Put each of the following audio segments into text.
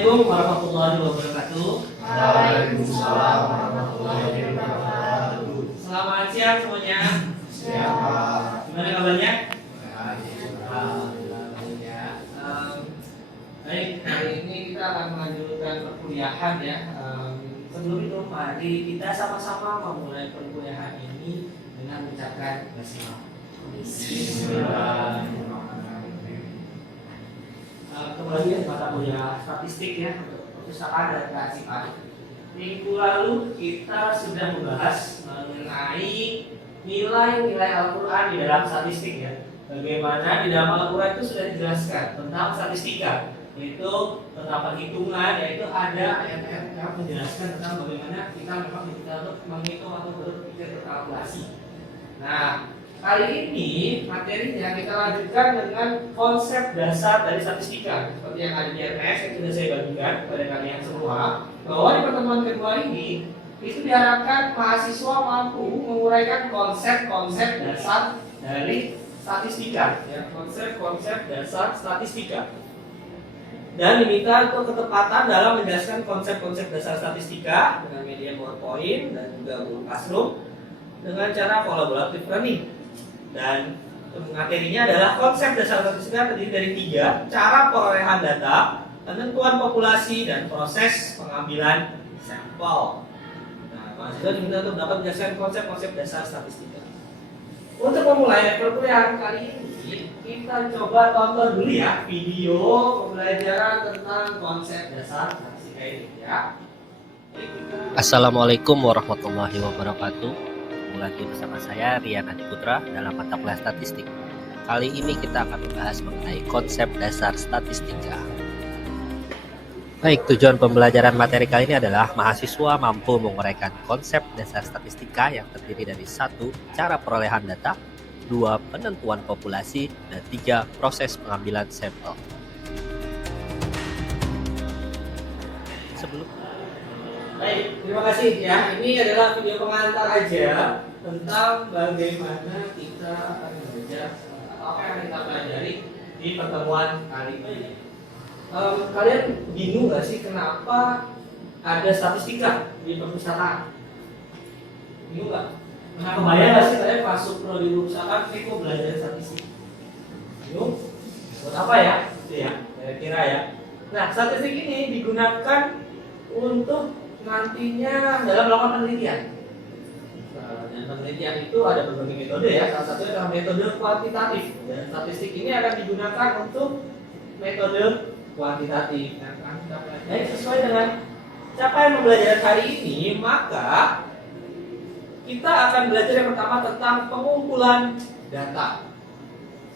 Assalamualaikum warahmatullahi wabarakatuh. Waalaikumsalam warahmatullahi wabarakatuh. Selamat siang semuanya. Siapa? Gimana kabarnya? Baik, hari ini kita akan melanjutkan perkuliahan ya. Sebelum itu mari kita sama-sama memulai perkuliahan ini dengan mengucapkan basmalah. Bismillahirrahmanirrahim. Kembali ke mata kuliah statistik ya, perpustakaan dan kearifan. Minggu lalu kita sudah membahas mengenai nilai-nilai Al-Quran di dalam statistik ya. Bagaimana di dalam Al-Quran itu sudah dijelaskan tentang statistika, yaitu tentang perhitungan, yaitu ada ayat-ayat yang menjelaskan tentang bagaimana kita memang untuk menghitung atau berpikir berkalkulasi. Nah, kali ini materinya kita lanjutkan dengan konsep dasar dari statistika seperti yang ada di RMS yang sudah saya bagikan kepada kalian semua, bahwa di pertemuan kedua ini itu diharapkan mahasiswa mampu menguraikan konsep-konsep dasar dari statistika ya, konsep-konsep dasar statistika, dan diminta untuk ketepatan dalam menjelaskan konsep-konsep dasar statistika dengan media PowerPoint dan juga Google Classroom dengan cara collaborative learning. Dan materinya adalah konsep dasar statistika terdiri dari 3: cara perolehan data, penentuan populasi, dan proses pengambilan sampel. Nah, mahasiswa diminta untuk dapat menjelaskan konsep-konsep dasar statistika. Untuk memulai perkuliahan kali ini, kita coba tonton dulu ya video pembelajaran tentang konsep dasar statistika ini ya. Assalamualaikum warahmatullahi wabarakatuh. Lagi bersama saya Rian Adi Putra dalam mata kuliah statistik. Kali ini kita akan membahas mengenai konsep dasar statistika. Baik, tujuan pembelajaran materi kali ini adalah mahasiswa mampu menguraikan konsep dasar statistika yang terdiri dari 1. Cara perolehan data, 2. Penentuan populasi, dan 3. Proses pengambilan sampel. Baik, terima kasih ya. Ini adalah video pengantar aja tentang bagaimana kita akan belajar atau apa yang kita pelajari di pertemuan kali ini. Kalian bingung nggak sih kenapa ada statistika di perpustakaan? Bingung nggak? Nah, kebayang nggak sih kalian masuk prodi perpustakaan, kok belajar statistik? Bingung? Buat apa ya? Itu ya, kira-kira ya. Nah, statistik ini digunakan untuk nantinya dalam melakukan penelitian. Dan penelitian itu ada berbagai metode ya. Salah satunya adalah metode kuantitatif. Dan statistik ini akan digunakan untuk metode kuantitatif. Nah, kita pelajari sesuai dengan capaian pembelajaran hari ini, maka kita akan belajar yang pertama tentang pengumpulan data.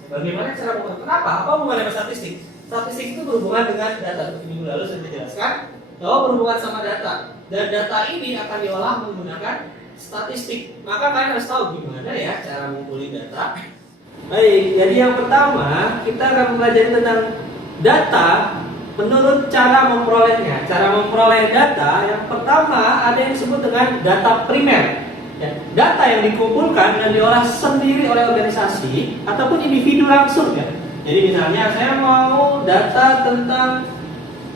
Bagaimana cara mengumpulkan? Kenapa? Apa hubungannya dengan statistik? Statistik itu berhubungan dengan data. Seperti minggu lalu sudah dijelaskan bahwa berhubungan sama data, dan data ini akan diolah menggunakan statistik. Maka kalian harus tahu gimana ya cara mengumpulkan data. Baik, jadi yang pertama kita akan mempelajari tentang data menurut cara memperolehnya. Cara memperoleh data yang pertama ada yang disebut dengan data primer. Ya, data yang dikumpulkan dan diolah sendiri oleh organisasi ataupun individu langsung ya. Jadi misalnya saya mau data tentang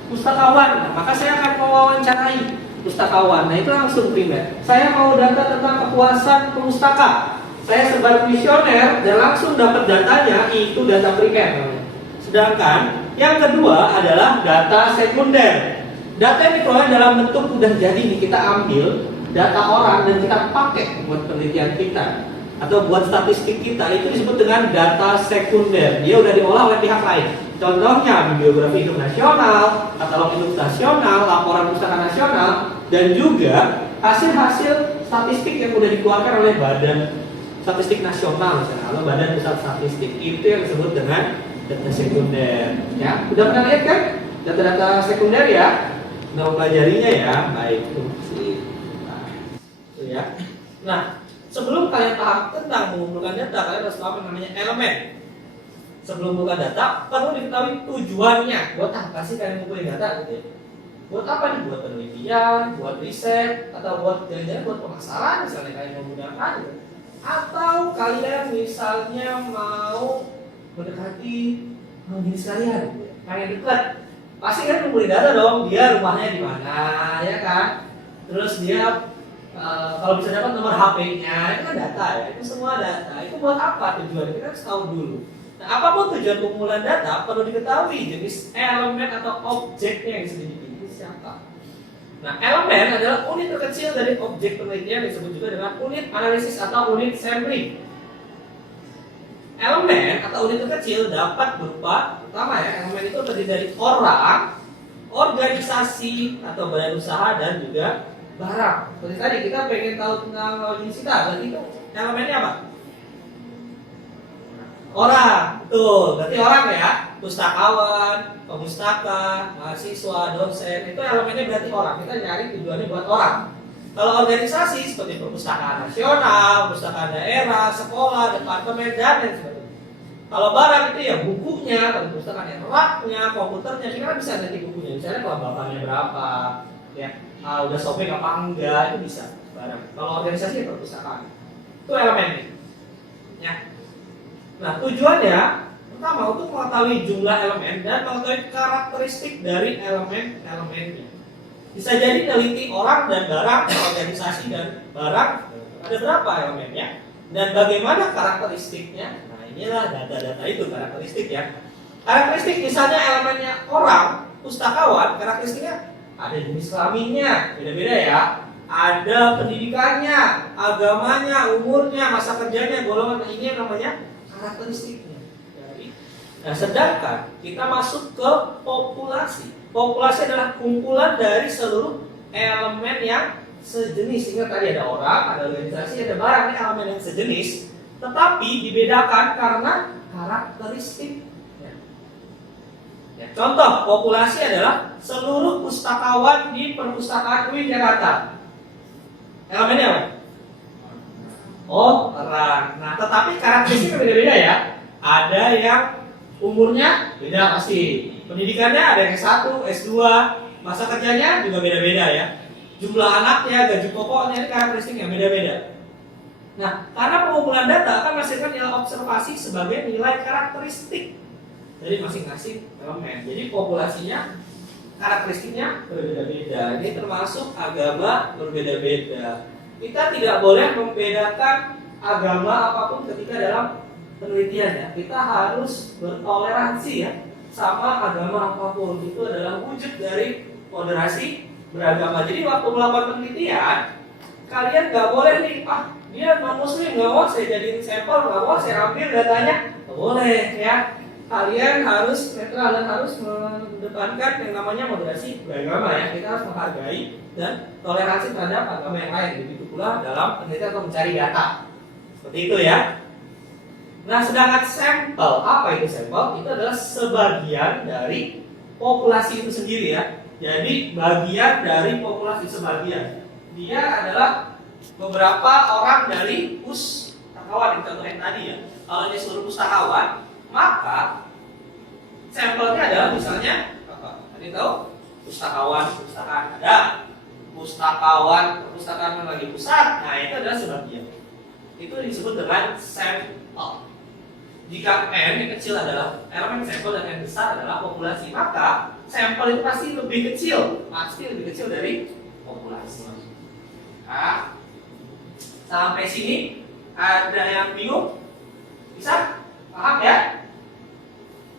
pustakawan, maka saya akan mewawancarai pustakawan. Nah, itu langsung primer. Saya mau data tentang kepuasan pustaka, saya sebar kuesioner dan langsung dapat datanya, itu data primer. Sedangkan yang kedua adalah data sekunder. Data yang diperoleh dalam bentuk udah jadi nih, kita ambil data orang dan kita pakai buat penelitian kita atau buat statistik kita, itu disebut dengan data sekunder. Dia udah diolah oleh pihak lain. Contohnya bibliografi hidup nasional, katalog hidup nasional, laporan pustaka nasional, dan juga hasil-hasil statistik yang udah dikeluarkan oleh Badan Statistik Nasional misalnya, atau Badan Pusat Statistik. Itu yang disebut dengan data sekunder. Ya, udah pernah lihat kan data-data sekunder ya? Udah mempelajarinya ya? Baik, itu ya. Nah, sebelum kalian paham tentang mengumpulkan data, kalian harus tahu apa namanya elemen. Sebelum mengumpulkan data, perlu diketahui tujuannya. Buat apa sih kalian mengumpulkan data gitu ya? Buat apa nih? Buat penelitian, buat riset, atau buat jangan-jangan buat pemasaran misalnya kalian menggunakan gitu. Atau kalian misalnya mau mendekati jenis kalian gitu ya. Kayak dekat. Pasti kan ngumpulin data dong, dia rumahnya di mana, ya kan? Terus dia kalau bisa dapat nomor HP-nya, itu kan data ya, itu semua data. Itu buat apa tujuannya? Kita harus tahu dulu. Nah, apapun tujuan pengumpulan data, perlu diketahui jenis elemen atau objeknya yang sedikit ini siapa. Nah, elemen adalah unit terkecil dari objek penelitian, disebut juga dengan unit analisis atau unit sampling. Elemen atau unit terkecil dapat berupa, pertama ya, elemen itu terdiri dari orang, organisasi atau badan usaha, dan juga barang. Seperti tadi kita pengen tahu tentang jenis kita, berarti itu elemennya apa? Orang, betul. Berarti orang ya, pustakawan, pemustaka, mahasiswa, dosen, itu elemennya berarti orang. Kita nyari tujuannya buat orang. Kalau organisasi seperti perpustakaan nasional, perpustakaan daerah, sekolah, departemen, dan lain sebagainya. Kalau barang itu ya bukunya, kalau perpustakaan ya raknya, komputernya, kita bisa nanti bukunya. Misalnya kelembabannya berapa, ya, udah sobek apa enggak, itu bisa barang. Kalau organisasi ya perpustakaan, itu elemennya. Ya. Nah tujuannya pertama untuk mengetahui jumlah elemen dan mengetahui karakteristik dari elemen-elemennya. Bisa jadi teliti orang dan barang, organisasi dan barang, ada berapa elemennya dan bagaimana karakteristiknya. Nah inilah data-data itu karakteristik ya. Karakteristik misalnya elemennya orang, pustakawan, karakteristiknya ada jenis kelaminnya, beda-beda ya. Ada pendidikannya, agamanya, umurnya, masa kerjanya, golongan, ini yang namanya karakteristiknya. Nah, sedangkan kita masuk ke populasi. Populasi adalah kumpulan dari seluruh elemen yang sejenis. Ingat tadi ada orang, ada organisasi, ada barang, ini elemen yang sejenis, tetapi dibedakan karena karakteristik. Ya, contoh populasi adalah seluruh pustakawan di perpustakaan UIN Jakarta. Elemennya apa? Oh, orang. Nah, tetapi karakteristiknya beda-beda ya. Ada yang umurnya beda pasti. Pendidikannya ada yang S1, S2, masa kerjanya juga beda-beda ya. Jumlah anaknya, gaji pokoknya, ini karakteristiknya beda-beda. Nah, karena pengumpulan data akan menghasilkan nilai observasi sebagai nilai karakteristik dari masing-masing elemen. Jadi populasinya, karakteristiknya berbeda-beda. Ini termasuk agama berbeda-beda. Kita tidak boleh membedakan agama apapun ketika dalam penelitian ya. Kita harus bertoleransi ya sama agama apapun. Itu adalah wujud dari moderasi beragama. Jadi waktu melakukan penelitian, kalian nggak boleh nih, dia non muslim, nggak mau saya jadiin sampel, nggak mau saya ambil datanya, nggak boleh ya. Kalian harus netral dan harus mengedepankan yang namanya moderasi beragama ya. Kita harus menghargai dan toleransi terhadap agama yang lain. Begitu pula dalam penelitian atau mencari data. Seperti itu ya. Nah, sedangkan sampel, apa itu sampel? Itu adalah sebagian dari populasi itu sendiri ya. Jadi bagian dari populasi sebagian. Dia adalah beberapa orang dari pustakawan, contoh yang tadi ya. Kalau ini seluruh pustakawan, maka sampelnya adalah misalnya apa? Tadi tahu? Pustakawan, perpustakaan ada. Pustakawan, perpustakaan lagi pusat. Nah, itu adalah sebagian. Itu disebut dengan sampel. Jika N yang kecil adalah elemen sampel dan N besar adalah populasi, maka sampel itu pasti lebih kecil dari populasi. Nah, sampai sini ada yang bingung? Bisa? Paham ya?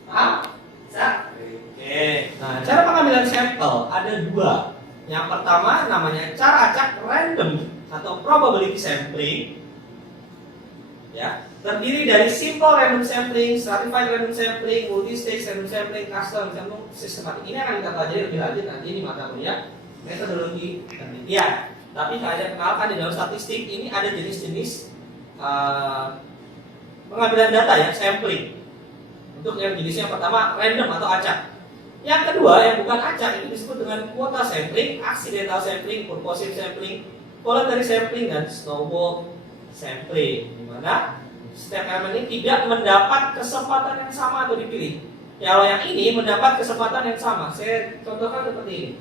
Paham? Bisa? Oke. Nah, cara pengambilan sampel ada dua. Yang pertama namanya cara acak random atau probability sampling. Ya, terdiri dari simple random sampling, stratified random sampling, multi-stage random sampling, custom sampling, sistematik. Ini akan kita pelajari lebih lanjut nanti di mata kuliah metodologi penelitian. Tapi kalian kenalkan di dalam statistik ini ada jenis-jenis pengambilan data ya, sampling. Untuk yang jenisnya pertama random atau acak. Yang kedua yang bukan acak itu disebut dengan quota sampling, accidental sampling, purposive sampling, voluntary sampling, dan snowball sampling. Di mana setiap elemen ini tidak mendapat kesempatan yang sama untuk dipilih. Kalau yang ini mendapat kesempatan yang sama. Saya contohkan seperti ini.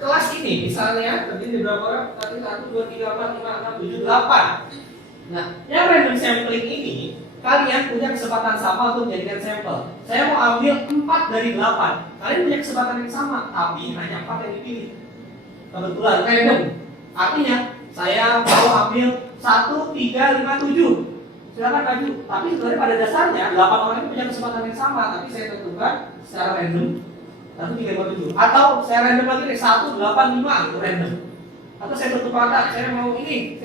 Kelas ini misalnya terdiri dari berapa orang? Tadi 1, 2, 3, 4, 5, 6, 7, 8. Nah, yang random sampling ini kalian punya kesempatan sama untuk menjadikan sampel. Saya mau ambil 4 dari 8. kalian punya kesempatan yang sama, tapi hanya 4 yang dipilih. Kebetulan random. Artinya saya mau ambil 1, 3, 5, 7. Silakan maju. Tapi sebenarnya pada dasarnya 8 orang itu punya kesempatan yang sama, tapi saya tentukan secara random 1, 3, 5, 7. Atau saya random lagi nih 1, 8, 5 itu random. Atau saya tutup mata, saya mau ini gitu.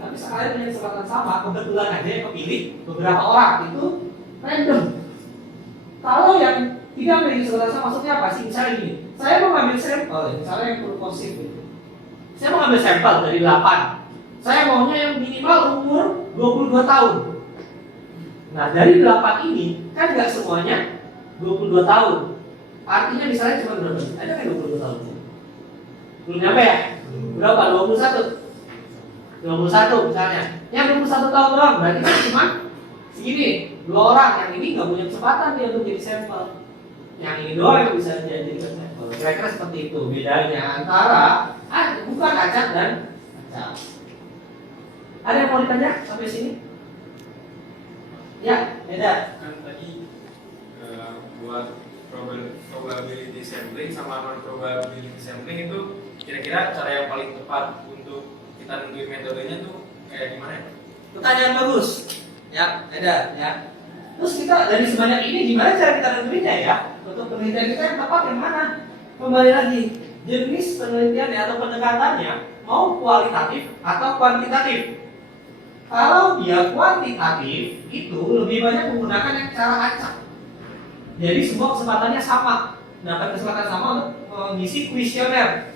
Tapi sekalian punya kesempatan sama, kebetulan aja yang kepilih beberapa orang itu random. Kalau yang tidak memiliki kesempatan sama, maksudnya apa sih? Misalnya gini, saya mau ngambil sampel, misalnya yang purposif gitu. Saya mau ngambil sampel dari 8. Saya maunya yang minimal umur 22 tahun. Nah, dari 8 ini kan nggak semuanya 22 tahun. Artinya misalnya cuma berapa? Ada kan 22 tahun? Belum nyampe ya? Berapa? 21 misalnya. Yang 21 tahun doang berarti kan cuma segini. 2 orang, yang ini nggak punya kesempatan dia untuk jadi sampel. Yang ini doang yang bisa jadi sampel. Kira-kira seperti itu bedanya antara bukan acak dan acak. Ada yang mau ditanya sampai sini? Ya, beda. Kan tadi buat probability sampling sama non probability sampling itu kira-kira cara yang paling tepat untuk kita nentuin metodenya tuh kayak gimana ya? Pertanyaan bagus. Ya, beda ya. Terus kita dari sebanyak ini gimana cara kita nentuinnya ya? Untuk penelitian kita yang tepat yang mana? Kembali lagi, jenis penelitian atau pendekatannya mau kualitatif atau kuantitatif. Kalau dia kuantitatif, itu lebih banyak menggunakan yang cara acak. Jadi semua kesempatannya sama, dapat kesempatan sama untuk mengisi kuesioner.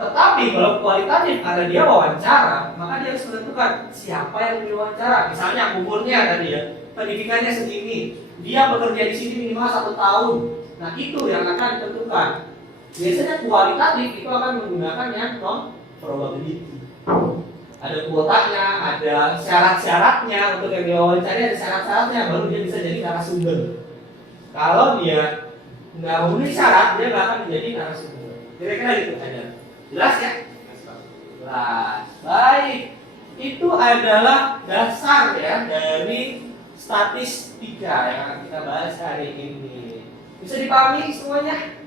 Tetapi kalau kualitatif, karena dia wawancara, maka dia harus menentukan siapa yang diwawancara. Misalnya umurnya tadi ya, pendidikannya segini, dia bekerja di sini minimal 1 tahun. Nah itu yang akan ditentukan. Biasanya kualitatif itu akan menggunakan yang non probability. Ada kuotanya, ada syarat-syaratnya untuk yang diwawancara, ada syarat-syaratnya baru dia bisa jadi narasumber. Kalau dia nggak memenuhi syarat, dia nggak akan menjadi narasumber. Kira-kira gitu aja. Jelas ya? Jelas. Baik. Itu adalah dasar ya dari statistika yang akan kita bahas hari ini. Bisa dipahami semuanya?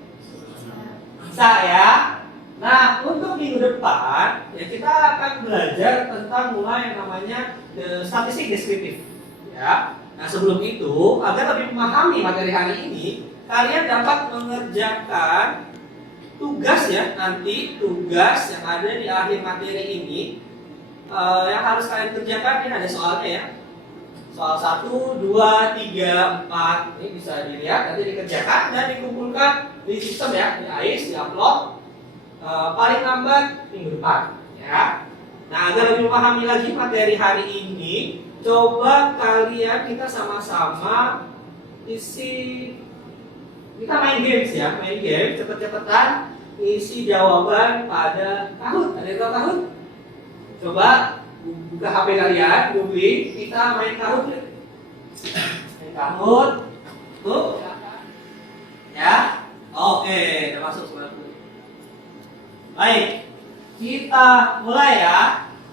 Bisa ya? Nah, untuk minggu depan ya kita akan belajar tentang mulai yang namanya statistik deskriptif. Ya. Nah, sebelum itu, agar lebih memahami materi hari ini, kalian dapat mengerjakan tugas ya, nanti tugas yang ada di akhir materi ini yang harus kalian kerjakan. Ini ada soalnya ya. Soal 1, 2, 3, 4 ini bisa dilihat, nanti dikerjakan dan dikumpulkan di sistem ya, di AIS, di-upload paling lambat minggu depan ya. Nah, agar lebih memahami lagi materi hari ini, coba kalian kita sama-sama kita main games ya, main game cepet-cepetan isi jawaban pada Kahoot. Ada yang tahu Kahoot? Coba buka HP kalian, googling, kita main Kahoot ya. Main Kahoot, tuh, ya, oke, udah masuk 90. Baik, kita mulai ya.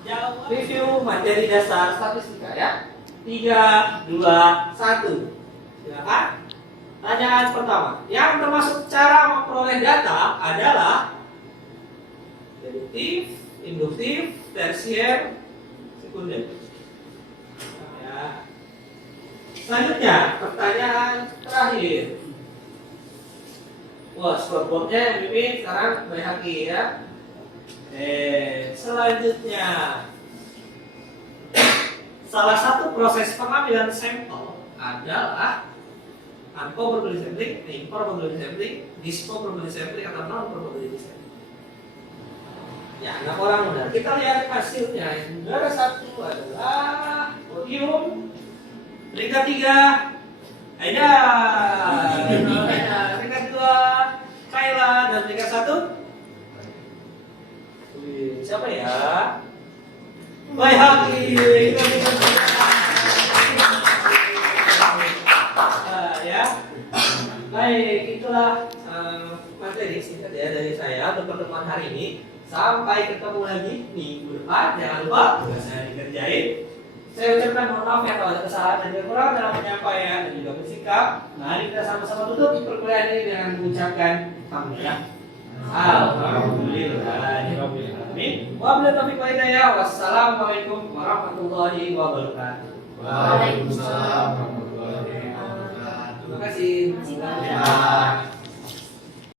Jawab review materi dasar statistika ya. 3, 2, 1. Silakan. Pertanyaan pertama, yang termasuk cara memperoleh data adalah deduktif, induktif, tersier, sekunder. Ya. Selanjutnya, pertanyaan terakhir. Wah, scoreboardnya yang mimpin sekarang Bayhaqi ya. Selanjutnya, salah satu proses pengambilan sampel adalah unprobability sampling, improbability sampling, disprobability sampling atau non probability sampling. Ya, 6 orang udah. Kita lihat hasilnya. Yang juara 1 adalah podium. Peringkat 3 Aida. Peringkat 2 Kayla dan peringkat 1 siapa ya? Bayhaqi. Ya. Baik, itulah materi singkat ya dari saya untuk pertemuan hari ini. Sampai ketemu lagi minggu depan. Jangan lupa tugas saya dikerjain. Saya ucapkan mohon maaf ya kalau ada kesalahan dan kekurangan dalam penyampaian dan juga bersikap. Mari kita sama-sama tutup perkuliahan ini dengan mengucapkan alhamdulillah. Alhamdulillahirobbilalamin. Wabillahi taufiq wal hidayah. Wassalamualaikum warahmatullahi wabarakatuh. Waalaikumsalam warahmatullahi wabarakatuh. Terima kasih.